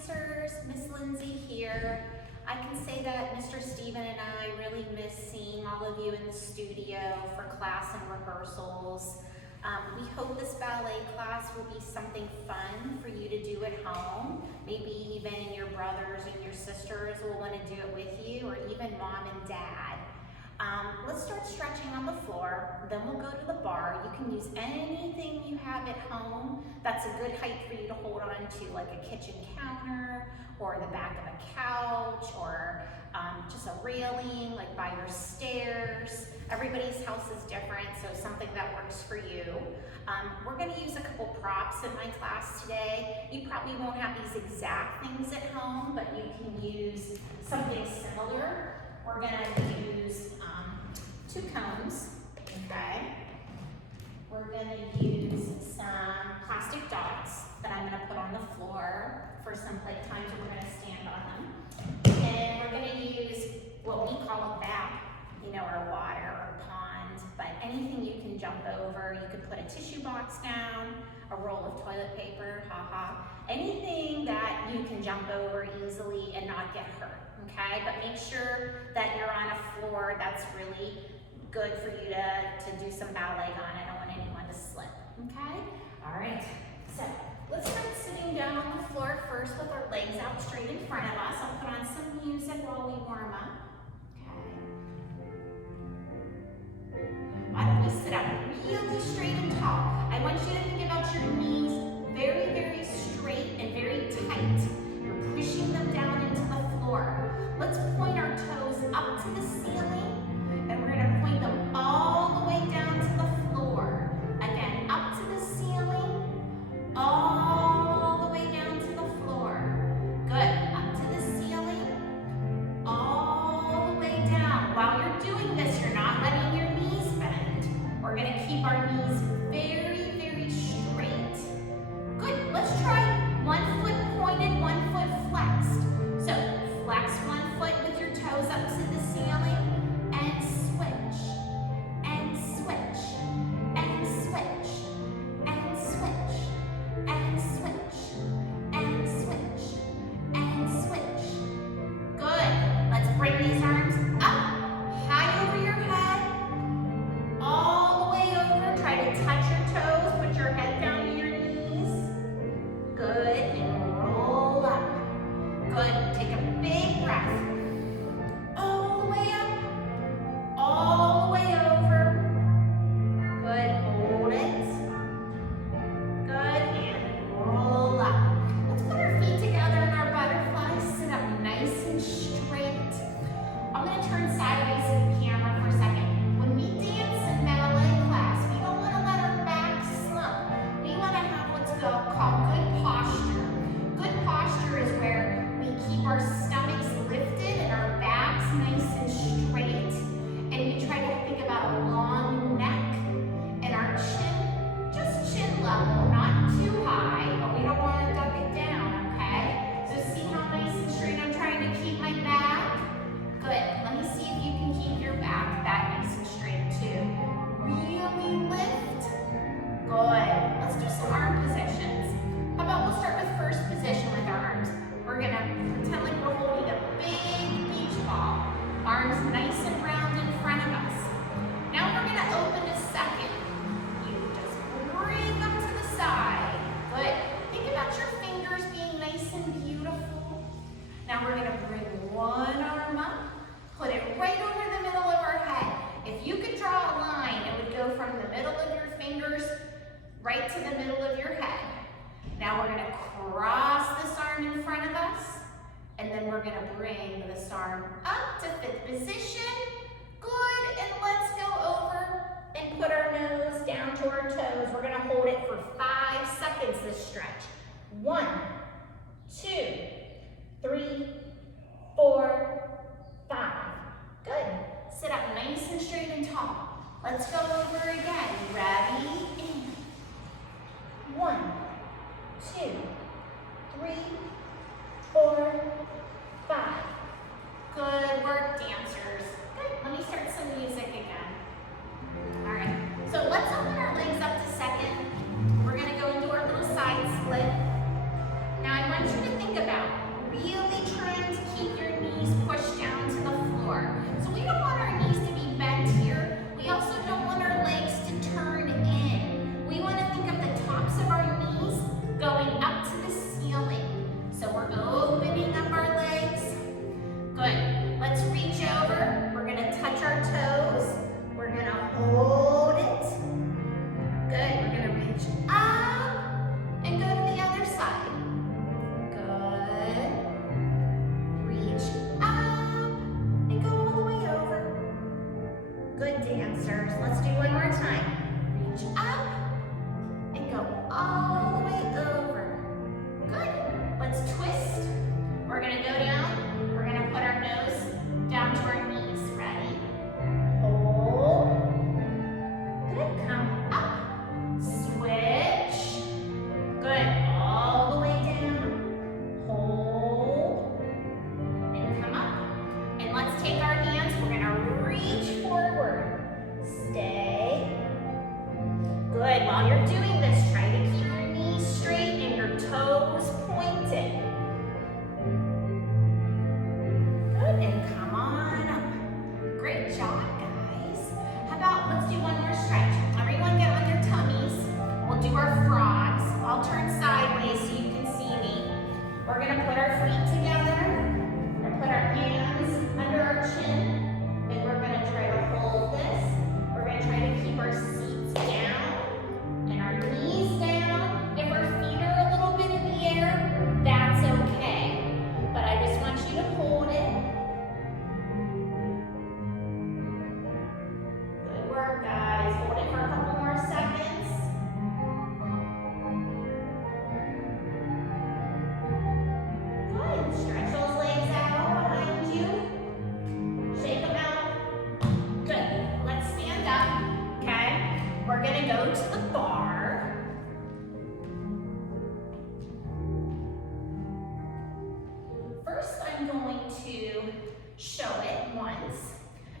dancers, Miss Lindsay here. I can say that Mr. Steven and I really miss seeing all of you in the studio for class and rehearsals. We hope this ballet class will be something fun for you to do at home. Maybe even your brothers and your sisters will want to do it with you, or even mom and dad. Let's start stretching on the floor, then we'll go to the bar. You can use anything you have at home that's a good height for you to hold on to, like a kitchen counter, or the back of a couch, or just a railing, like by your stairs. Everybody's house is different, so something that works for you. We're going to use a couple props in my class today. You probably won't have these exact things at home, but you can use something similar. We're going to use 2 combs, okay? We're going to use some plastic dots that I'm going to put on the floor for some playtimes where we're going to stand on them. And we're going to use what we call a bath, you know, or water or pond, but anything you can jump over. You can put a tissue box down, a roll of toilet paper, anything that you can jump over easily and not get hurt, okay? But make sure that you're on a floor that's really good for you to do some ballet on. I don't want anyone to slip, okay? All right, so let's start sitting down on the floor first with our legs out straight in front of us. I'll put on some music while we warm up. Okay. Why don't we sit up really straight and tall? I want you to think about your knees very, very straight and very tight. You're pushing them down into the floor. Let's point our toes up to the ceiling, and we're going to point them all the way down to the floor. Again, up to the ceiling, all the way down to the floor. Good. Up to the ceiling, all the way down. While you're doing this, you're not letting your knees bend. We're going to keep our knees very, very straight. Good. Let's try 1 foot pointed, 1 foot flexed. So flex 1 foot with your toes up to the ceiling, and switch, and switch, and switch, and switch, and switch, and switch, and switch. Good. Let's bring these arms up, high over your head, all the way over. Try to touch your toes, put your head down to your knees. Good, and roll up. Good, take a big breath. All the way up, all the way over. Good, hold it. Good, and roll up. Let's put our feet together in our butterfly. Sit up nice and straight. I'm going to turn sideways to the camera for a second. When we dance in ballet class, we don't want to let our back slump. We want to have what's called good posture. Good posture is where we keep our stomachs lifted and our backs nice and straight. And we try to think about a long neck and our chin, just chin level, not too high, but we don't want to duck it down, okay? So see how nice and straight I'm trying to keep my back? Good. Let me see if you can keep your back nice and straight too. Really lift. Good. Let's do some arm positions. How about we'll start with first position with our arms. We're going to pretend like we're holding a big beach ball. Arms nice and round in front of us. Now we're going to open to second. You just bring them to the side. Good. Think about your fingers being nice and beautiful. Now we're going to bring one arm up, put it right over the middle of our head. If you could draw a line, it would go from the middle of your fingers right to the middle of your head. Now we're going to cross this arm in front of us, and then we're going to bring this arm up to fifth position. Good, and let's go over and put our nose down to our toes. We're going to hold it for 5 seconds, this stretch. 1, 2, 3, 4, 5. Good. Sit up nice and straight and tall. Let's go over again. Ready? In. 1, 2, 3, 4, 5. Good work, dancers. Good. Let me start some music again. All right. So let's open our legs up to second. We're going to go into our little side split. Now I want you to think about feet together. We're gonna put our hands under our chin, and we're gonna try to hold this. We're gonna try to keep our seats down and our knees down. If our feet are a little bit in the air, that's okay. But I just want you to hold it. Good work, guys. Hold it for a couple more seconds. Good. Stretch those legs out behind you. Shake them out. Good. Let's stand up, okay? We're gonna go to the bar. First, I'm going to show it once,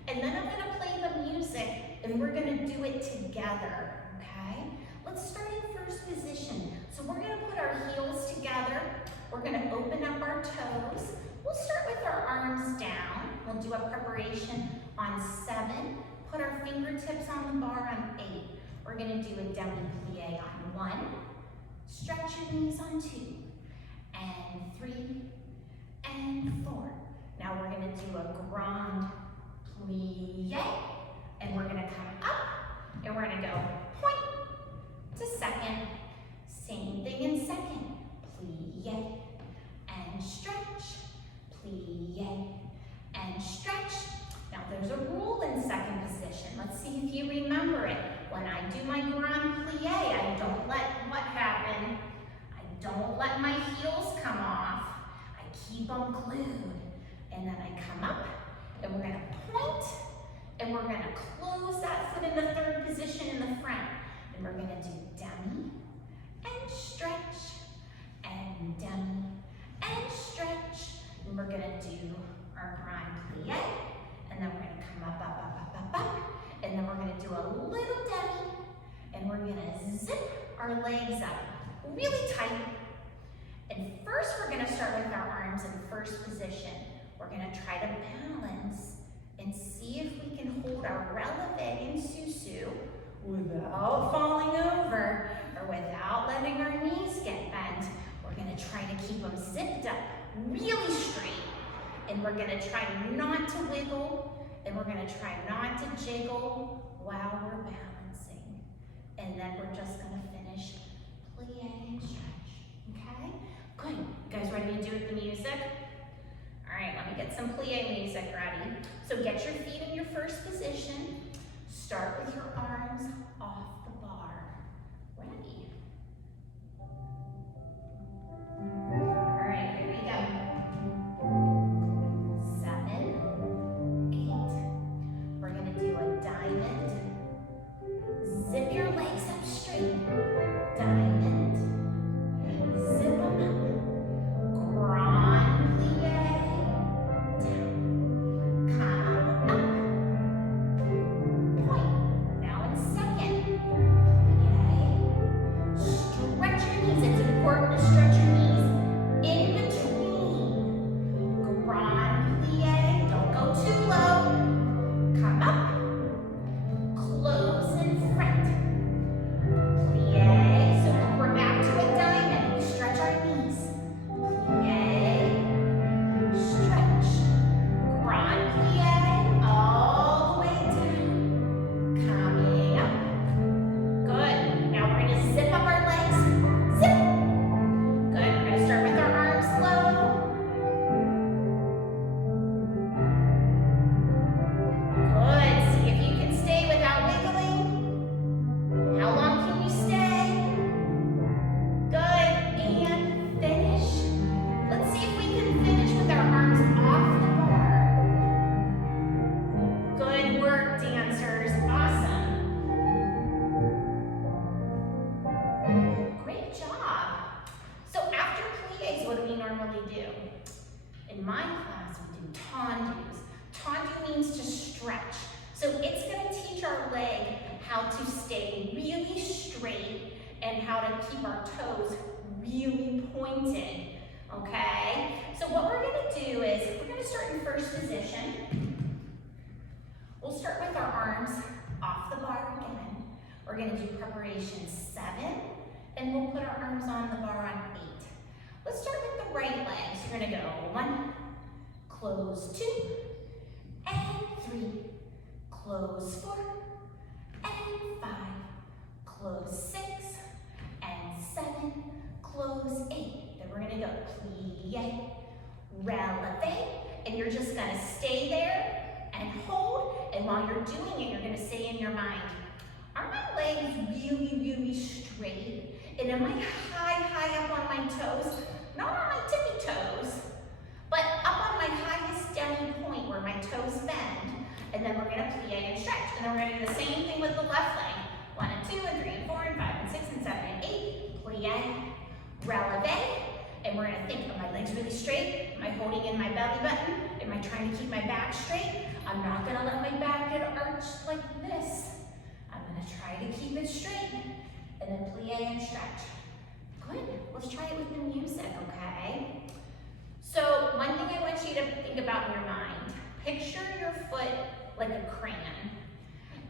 and then I'm gonna play the music, and we're gonna do it together, okay? Let's start in first position. So we're gonna put our heels together. We're gonna open up our toes. We'll start with our arms down. We'll do a preparation on 7. Put our fingertips on the bar on 8. We're gonna do a demi-plie on 1. Stretch your knees on 2. And 3. And 4. Now we're gonna do a grand plie. And we're gonna come up. And we're gonna go point to second. Same thing in second. Plie. And stretch. Plie. And stretch. Now there's a rule in second position. Let's see if you remember it. When I do my grand plie, I don't let what happen? I don't let my heels come off. I keep them glued. And then I come up, and we're gonna point, and we're gonna close that foot in the third position in the front. And we're gonna do demi, and stretch, and demi, and stretch. And we're gonna do our grand plie. And then we're gonna come up, up, up, up, up, up. And then we're gonna do a little demi. And we're gonna zip our legs up really tight. And first we're gonna start with our arms in first position. We're gonna try to balance and see if we can hold our releve and susu without falling over or without letting our knees get bent. We're gonna try to keep them zipped up really straight. And we're gonna try not to wiggle, and we're gonna try not to jiggle while we're balancing. And then we're just gonna finish plie and stretch, okay? Good, you guys ready to do it with the music? All right, let me get some plie music ready. So get your feet in your first position. Start with your arms off the bar. Ready? All right, here we go. 7, 8. We're gonna do a diamond. Zip your legs up straight. Diamond. Zip them up. Grand plie. Down. Come up. Point. Now in second. Plie. Stretch your knees. It's important to stretch your knees in between. Grand plie. Don't go too low. Come up. Close and front. Plie. So look, we're back to a diamond. We stretch our knees. Plie. Stretch. Grand plie. All the way down. Coming up. Good. Now we're going to zip up our legs. Zip. Good. We're going to start with our arms low. Good. See if you can stay without wiggling. How long can you stay? Good. And finish. Let's see if we can finish with our arms off the bar. Good work, dancers. Awesome. Great job. So after plies, what do we normally do? In my class, we do tendus. Tendu means to stretch. So it's going to teach our leg how to stay really straight and how to keep our toes really pointed, okay? So what we're going to do is, we're going to start in first position. We'll start with our arms off the bar again. We're going to do preparation 7, and we'll put our arms on the bar on 8. Let's start with the right leg. So you're gonna go 1, close 2, and 3, close 4, and 5, close 6, and 7, close 8. Then we're gonna go plie, releve, and you're just gonna stay there and hold, and while you're doing it, you're gonna say in your mind, are my legs really, really straight? And am I high up on my toes? Not on my tippy toes, but up on my highest demi point where my toes bend. And then we're gonna plie and stretch. And then we're gonna do the same thing with the left leg. 1 and 2 and 3 and 4 and 5 and 6 and 7 and 8. Plie, releve. And we're gonna think, are my legs really straight? Am I holding in my belly button? Am I trying to keep my back straight? I'm not gonna let my back get arched like this. I'm gonna try to keep it straight. And then plie and stretch. Good, let's try it with the music, okay? So one thing I want you to think about in your mind, picture your foot like a crayon,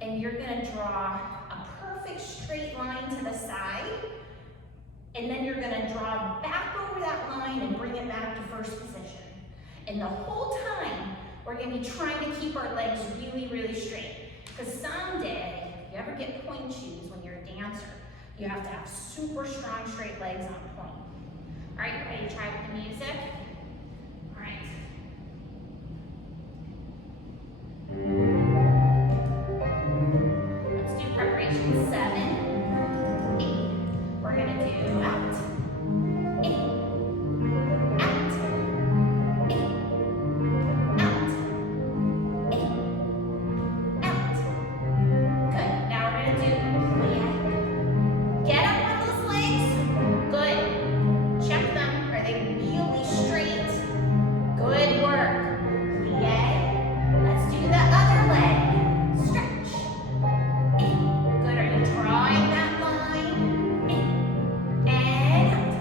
and you're gonna draw a perfect straight line to the side, and then you're gonna draw back over that line and bring it back to first position. And the whole time, we're gonna be trying to keep our legs really, really straight. Because someday, if you ever get point shoes when you're a dancer, you have to have super strong straight legs on point. All right, ready to try with the music? All right. Let's do preparation 7, 8. We're gonna do out, 8, out, 8, out, 8, out. Good, now we're gonna do plie. Get up on those legs. Good. Check them. Are they really straight? Good work. Plie. Let's do the other leg. Stretch. In. Good. Are you drawing that line? In. And out.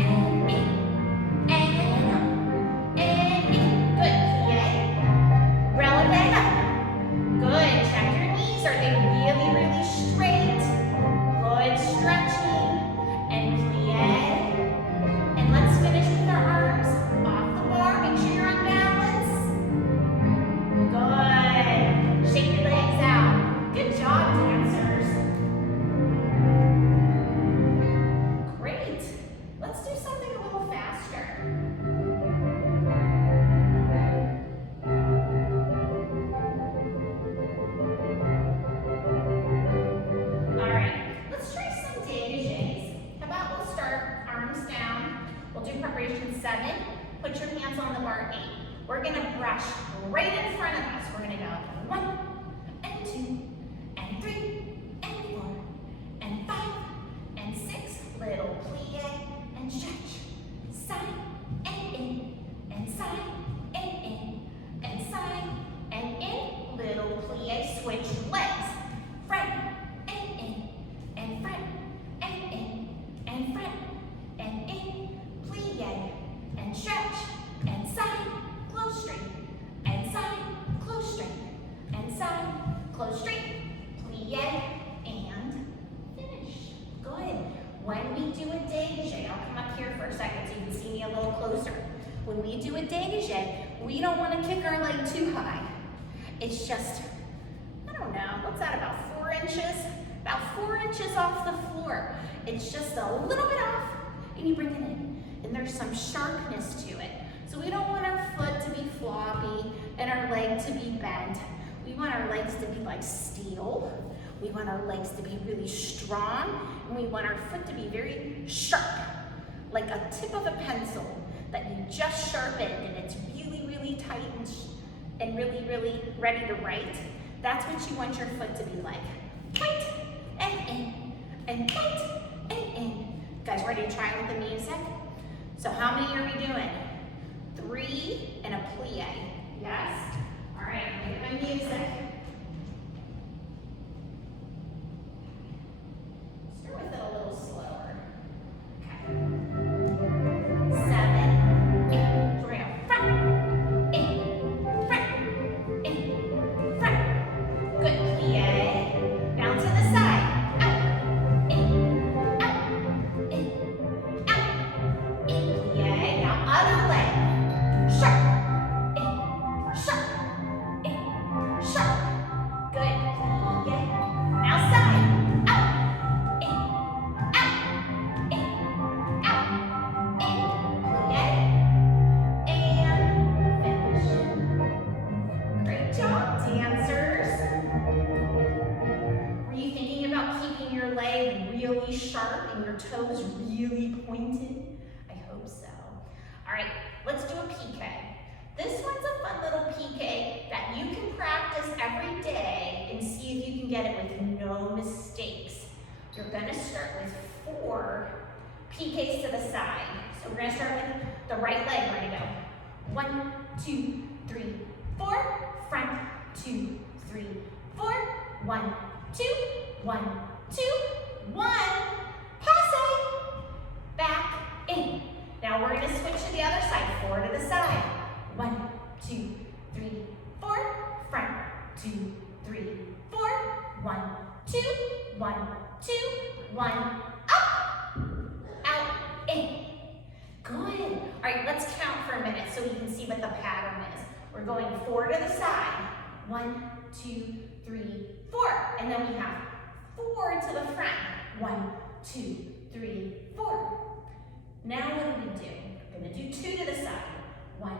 And in. And out. And in. Good. Plie. Releve up. Good. Check your knees. Are they really, really straight? Good stretching and plie. And let's finish with our arms off the bar. Make sure you're on balance. Good. Shake your legs out. Good job, dancers. Great. Let's do something a little faster. All right, let's try some dégagés. How about we'll start arms down. We'll do preparation 7. Put your hands on the bar 8. We're gonna brush right in front of us. We're gonna go 1 and 2 and 3 and 4 and 5 and 6. Little plie and stretch. Side and in and side and in and side and in. Little plie, switch legs. Front and in and front and in and front and in. Plie and stretch and side, close straight and side, close straight and side, close straight. Plie and finish. Good. When we do a dégagé, I'll come up here for a second so you can see me a little closer. When we do a dégagé, we don't want to kick our leg too high. It's just, I don't know, what's that, about 4 inches? About 4 inches off the floor. It's just a little bit off, and you bring it in. And there's some sharpness to it. So we don't want our foot to be floppy and our leg to be bent. We want our legs to be like steel. We want our legs to be really strong, and we want our foot to be very sharp, like a tip of a pencil that you just sharpened, and it's really, really tight and really, really ready to write. That's what you want your foot to be like. Point and in, and point and in. Guys, ready to try with the music? So how many are we doing? 3 and a plie. Yes? All right, look at my music. Start with it a little slower. Okay. 7, 8. We're gonna front, in, front. Good, plie. Down to the side. Out, in, out, in, out, in, plie. Now other leg. toes really pointed? I hope so. All right, let's do a PK. This one's a fun little PK that you can practice every day and see if you can get it with no mistakes. You're gonna start with 4 PKs to the side. So we're gonna start with the right leg. We're gonna go 1, 2, 3, 4, front, 2, 3, 4, 1, 2, 1, 2, 1, passe, back, in. Now we're gonna switch to the other side, 4 to the side. 1, 2, 3, 4, front, 2, 3, 4, 1, 2, 1, 2, 1, up, out, in. Good. All right, let's count for a minute so we can see what the pattern is. We're going 4 to the side. 1, 2, 3, 4. And then we have 4 to the front. 1, 2, 3, 4. Now what do we do? We're going to do 2 to the side. 1,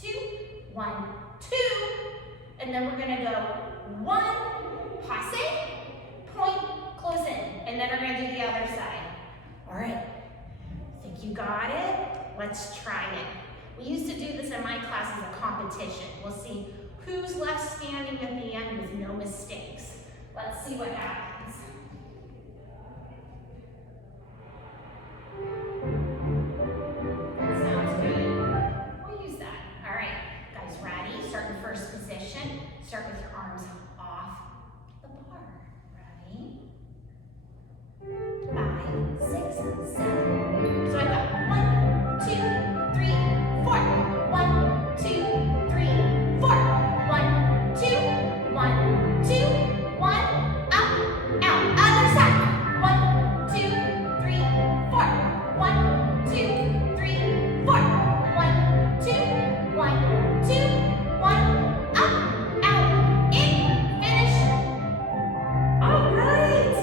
2, 1, 2. And then we're going to go 1, passe, point, close in. And then we're going to do the other side. All right. Think you got it? Let's try it. We used to do this in my class as a competition. We'll see who's left standing at the end with no mistakes. Let's see what happens. That sounds good. We'll use that. All right, guys, ready? Start in first position. Start with your arms off the bar. Ready? 5, 6, 7. So I got 1, 2, 3, 4. 1, 2, 3, 4. 1, 2, 1, 2, 1. Up, out. Other side. 1, 2, 3, 4. 1, 2, 3, 4. 1, 2, 1, 2, 1. Up, out, in, finish. All right.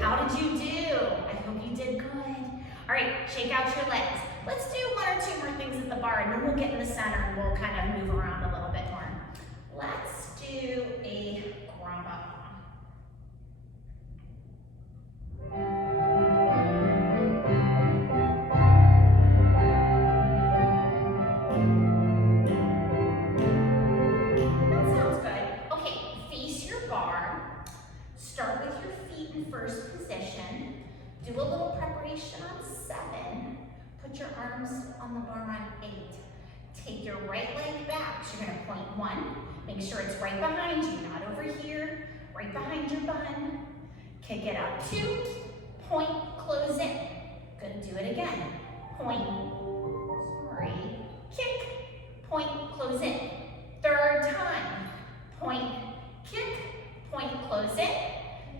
How did you do? I hope you did good. All right, shake out your legs. Let's do 1 or 2 more things at the bar, and then we'll get in the center and we'll kind of move around a little bit more. Let's do a gramba. That sounds good. Okay, face your bar. Start with your feet in first position. Do a little preparation on 7. Put your arms on the bar on 8. Take your right leg back. So you're gonna point 1. Make sure it's right behind you, not over here. Right behind your bun. Kick it out 2. Point, close in. Gonna do it again. Point, sorry, kick, point, close in. 3rd time. Point, kick, point, close in.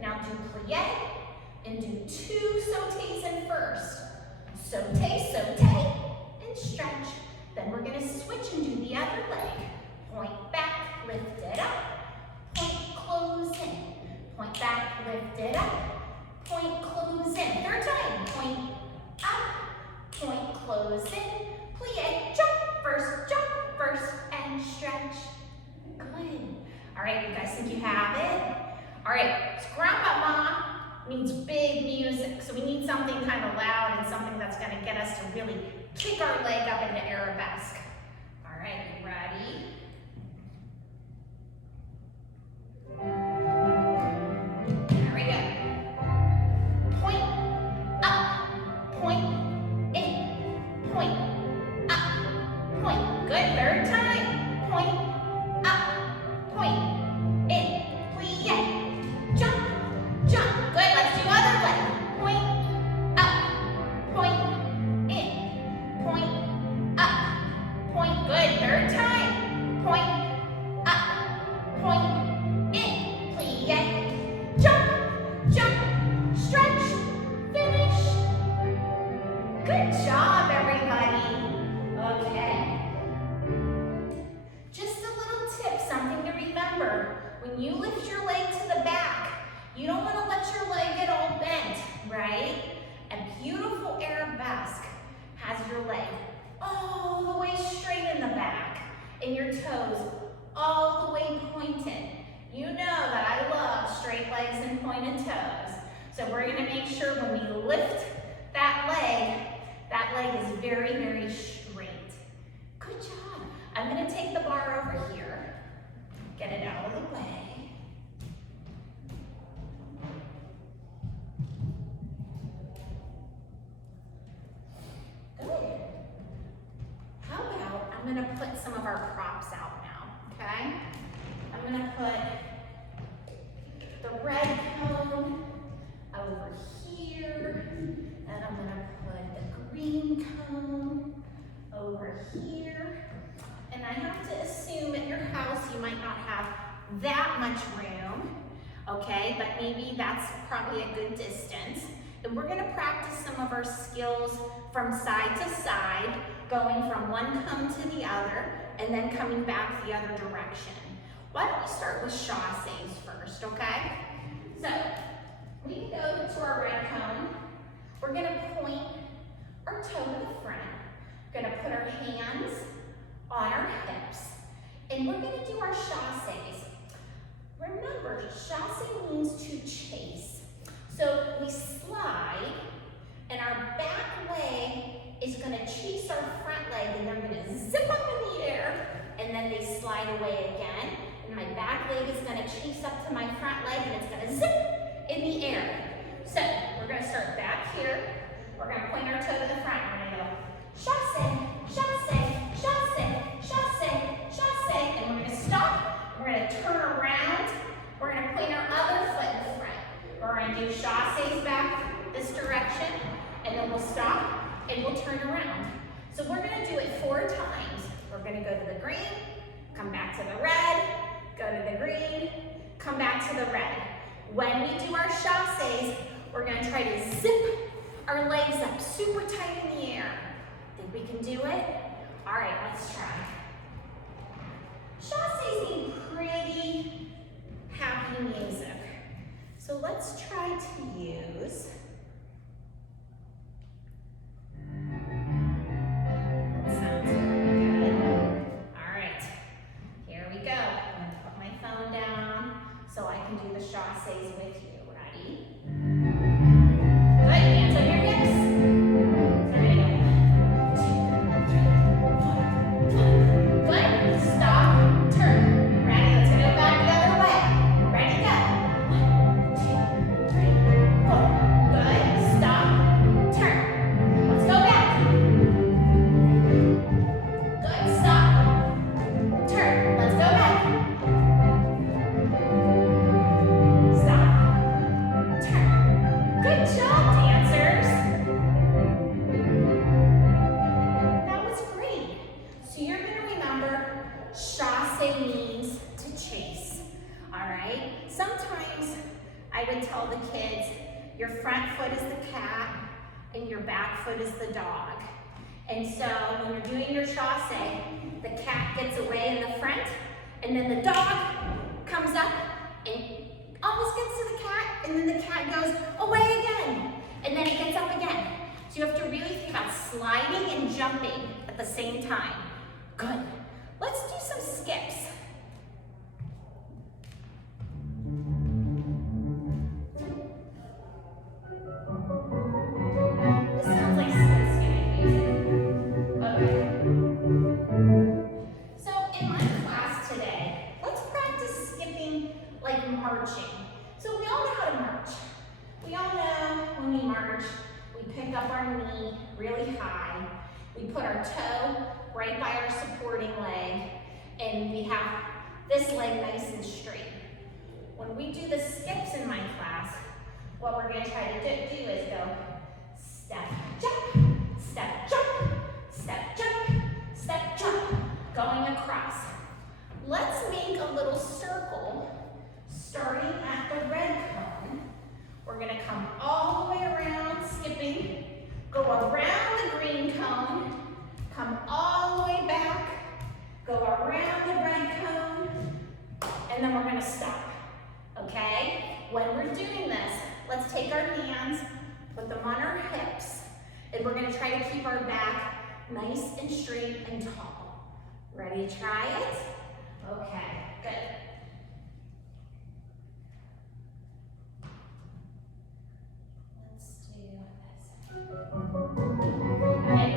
Now do plie and do 2 sautés in first. Sauté, sauté, and stretch. Then we're gonna switch and do the other leg. Point back, lift it up. Point, close in. Point back, lift it up. Point, close in. 3rd time. Point up, point, close in. Plie, jump first, and stretch. Good. All right, you guys think you have it? All right, grandma means big music. So we need something kind of loud and something that's gonna get us to really kick our leg up into arabesque. All right, you ready? There we go. Point, up, point, in, point, up, point. Good, 3rd time. Point, up, point, in, plie, jump. Good, let's do other leg. Point, up, point, in, point, up, point. Good, 3rd time. Point, up, point, in, plie, jump, stretch, finish. Good job, everybody. Okay. Just a little tip, something to remember. When you lift your leg to the back, you don't want to let your leg get all bent, right? A beautiful arabesque has your leg all the way straight in the back and your toes all the way pointed. You know that I love straight legs and pointed toes. So we're going to make sure when we lift leg is very, very straight. Good job. I'm gonna take the bar over here, get it out of the way. Good. How about, I'm gonna put some of our props out now, okay? I'm gonna put the red cone over here, and I'm gonna put the green cone over here. And I have to assume at your house you might not have that much room, okay? But maybe that's probably a good distance. And we're gonna practice some of our skills from side to side, going from one cone to the other, and then coming back the other direction. Why don't we start with chassés first, okay? So, we can go to our red cone. We're gonna point our toe to the front. We're gonna put our hands on our hips. And we're gonna do our chassés. Remember, chassé means to chase. So we slide, and our back leg is gonna chase our front leg, and they're gonna zip up in the air, and then they slide away again. And my back leg is gonna chase up to my front leg, and it's gonna zip in the air. So we're gonna start back here. We're gonna point our toe to the front. We're gonna go chassé, chassé, chassé, chassé, chassé, and we're gonna stop. We're gonna turn around. We're gonna point our other foot in front. We're gonna do chassés back this direction, and then we'll stop and we'll turn around. So we're gonna do it 4 times. We're gonna go to the green, come back to the red, go to the green, come back to the red. When we do our chassés, we're gonna try to zip our legs up super tight in the air. Think we can do it? All right, let's try. Chassés need pretty happy music. So let's try to use, that sounds really good. All right, here we go. I'm gonna put my phone down so I can do the chassés with you. Ready? Good, hands on your hips. So we're gonna go 1, 2, 3, 4. Good, stop, turn. Ready, let's go back the other way. Ready, go. 1, 2, 3, 4. Good, stop, turn. Let's go back. Good, stop, turn. Let's go back. Stop, turn. Good job, dancers. That was great. So you're gonna remember chassé means to chase, all right? Sometimes I would tell the kids, your front foot is the cat and your back foot is the dog. And so when you're doing your chassé, the cat gets away in the front, and then the dog comes up and almost gets to the cat, and then the cat goes away again, and then it gets up again. So you have to really think about sliding and jumping at the same time. Good. Let's do some skips. This sounds like skipping music. Okay. So in my class today, let's practice skipping like marching. So we all know how to march. We all know when we march, we pick up our knee really high. We put our toe right by our supporting leg, and we have this leg nice and straight. When we do the skips in my class, what we're gonna try to do is go step, jump, step, jump, step, jump, step, jump, going across. Let's make a little circle starting at the red cone. We're gonna come all the way around, skipping, go around the green cone, come all the way back, go around the red cone, and then we're gonna stop, okay? When we're doing this, let's take our hands, put them on our hips, and we're gonna try to keep our back nice and straight and tall. Ready to try it? Okay, good. Let's do this. And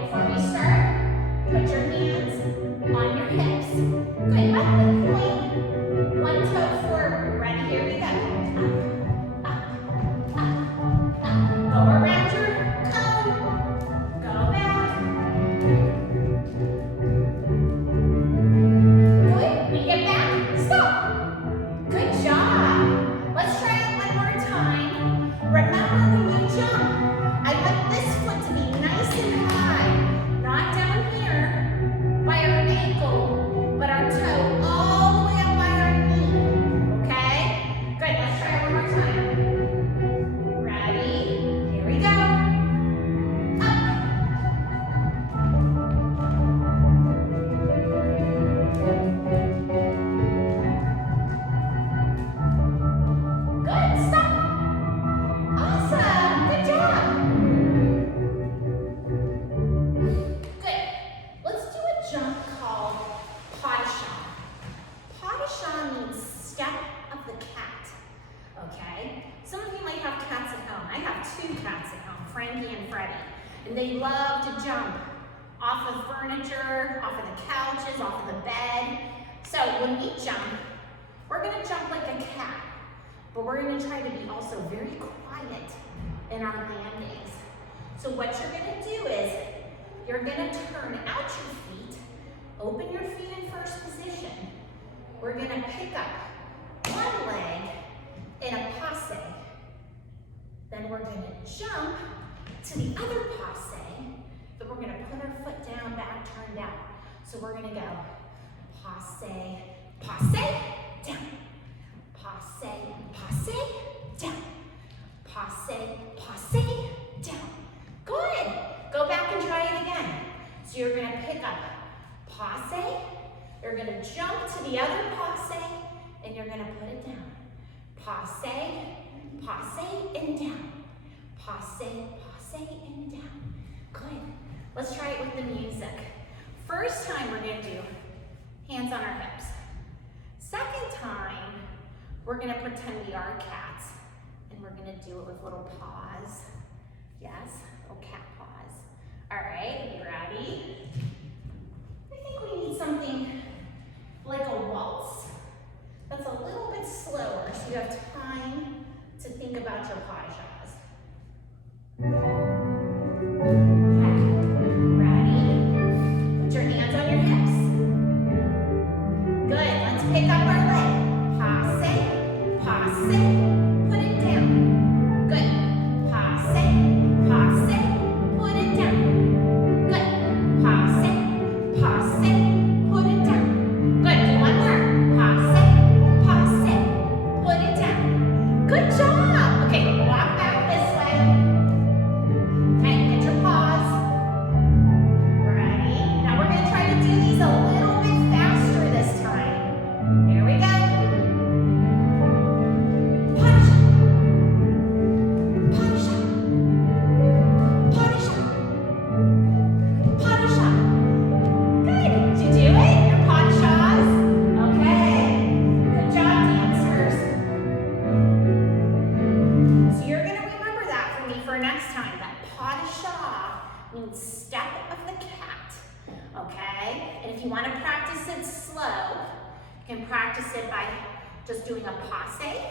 furniture, off of the couches, off of the bed. So when we jump, we're gonna jump like a cat, but we're gonna try to be also very quiet in our landings. So what you're gonna do is, you're gonna turn out your feet, open your feet in first position. We're gonna pick up one leg in a passe. Then we're gonna jump to the other passe, but we're gonna put our foot down, back turned out. So we're gonna go passe, passe, down. Passe, passe, down. Passe, passe, down. Good. Go back and try it again. So you're gonna pick up passe, you're gonna jump to the other passe, and you're gonna put it down. Passe, passe, and down. Passe, passe, and down. Good. Let's try it with the music. First time we're gonna do hands on our hips. Second time, we're gonna pretend we are cats, and we're gonna do it with little paws. Yes, little cat paws. All right, you ready? I think we need something like a waltz. That's a little bit slower, so you have time to think about your paws. Okay, ready? Put your hands on your hips. Good, let's pick up our leg. Passe, passe, put it down. Good, passe, passe, put it down. Good, passe, passe, put it down. Good, do one more. Passe, passe, put it down. Good job. Okay, walk back this way. Okay, get your paws. Ready? Now we're going to try to do these a little bit faster this time. Here we go. Punch. Punch. Punch. Punch. Good. Did you do it? Your punch-ahs? Okay. Good job, dancers. So you're going to remember that for me for next time. That pas de chat means step of the cat. Okay? And if you want to practice it slow, you can practice it by just doing a passe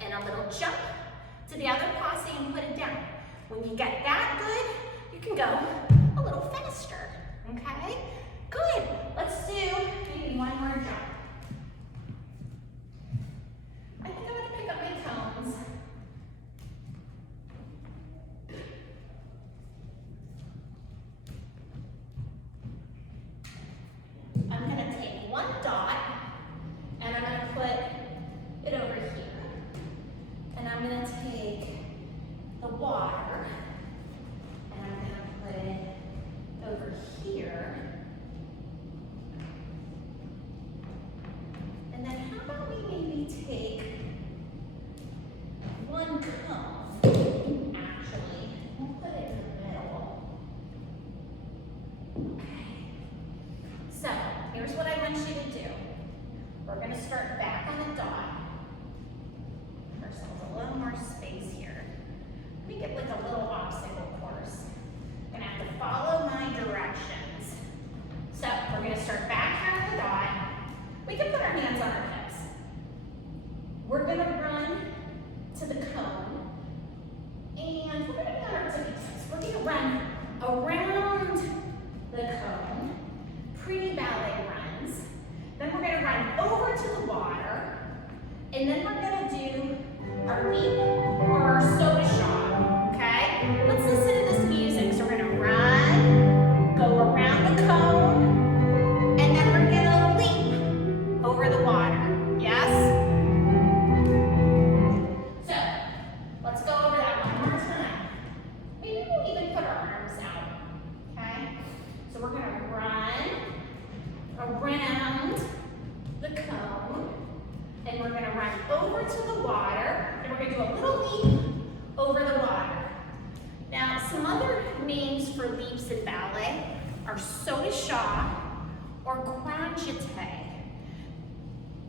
and a little jump to the other passe and put it down. When you get that good, you can go a little faster. Okay? Good. Let's do maybe one more jump. I think I'm going to pick up my cones. I'm going to take one dot and I'm going to put it over here. And I'm going to take the water and I'm going to put it over here. And then how about we maybe take one cone, actually, we'll put it in the middle. Okay. So, here's what I want you to do. We're going to start back on the dot. Give ourselves a little more space here. Let me get like a little obstacle course. I'm going to have to follow my directions. So, we're going to start back here on the dot. We can put our hands on our hips. We're going to run to the cone. And we're going to be on our tippy toes. We're going to run around the cone. Pretty ballet runs. Then we're going to run over to the water. And then we're going to do our leap or our soda shot. Okay? Let's listen to this music. So we're going to run, go around the cone, and then we're going to leap over the water. Yes? So, let's go over that one more time. Maybe we'll even put our arms out. Okay? So we're going to run around the cone, and we're going to run over to the water, and we're going to do a little leap over the water. Now, some other names for leaps in ballet are saut de chat or grand jeté.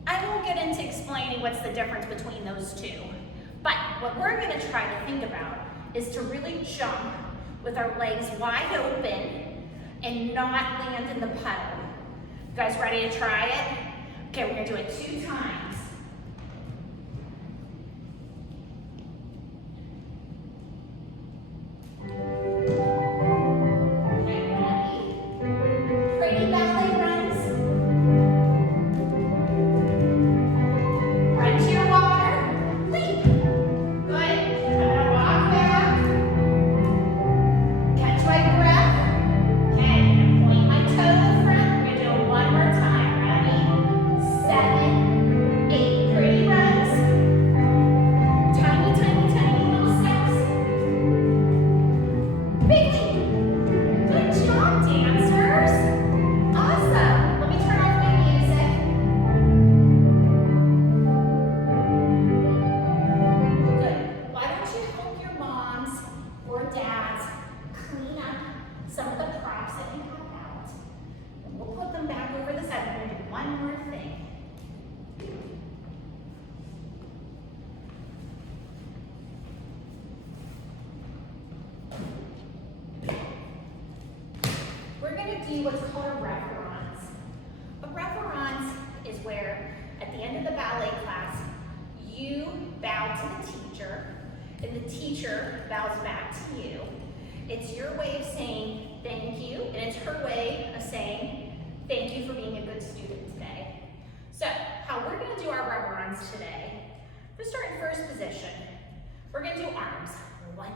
I won't get into explaining what's the difference between those two, but what we're going to try to think about is to really jump with our legs wide open and not land in the puddle. You guys ready to try it? Okay, we're gonna do it 2 times. Okay, ready? Pretty ballet runs. Run to your water. Leap. Good. I'm gonna rock back. Catch my breath. Okay, I'm gonna point my toe to the front. We're gonna do it one more time. Ready? 7, 8. Pretty runs. Tiny, tiny, tiny little steps. Big leap. Good job, dancers. Awesome. Let me turn off my music. Good. Why don't you help your moms or dads clean up some of the props that you have out? And we'll put them back over the side. We're gonna do one more thing. We're gonna do what's called a reverence. A reverence is where, at the end of the ballet class, you bow to the teacher, and the teacher bows back to you. It's your way of saying thank you, and it's her way of saying thank you for being a good student today. So, how we're gonna do our reverence today, we're gonna start in first position. We're gonna do arms. 1,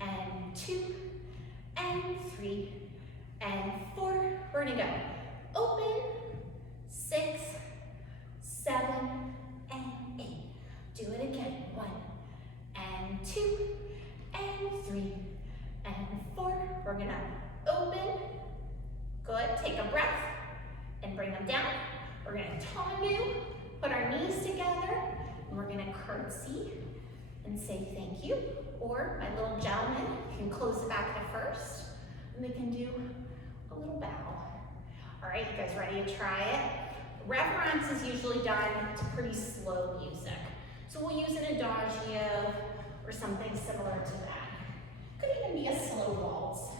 and 2, and 3, and 4. We're gonna go open, 6, 7, and 8. Do it again. 1, and 2, and 3, and 4. We're gonna open. Good. Take a breath and bring them down. We're gonna tendu, put our knees together, and we're gonna curtsy and say thank you. Or my little gentleman can close the back at first, and they can do a little bow. All right, you guys ready to try it? Reverence is usually done to pretty slow music. So we'll use an adagio or something similar to that. Could even be a slow waltz.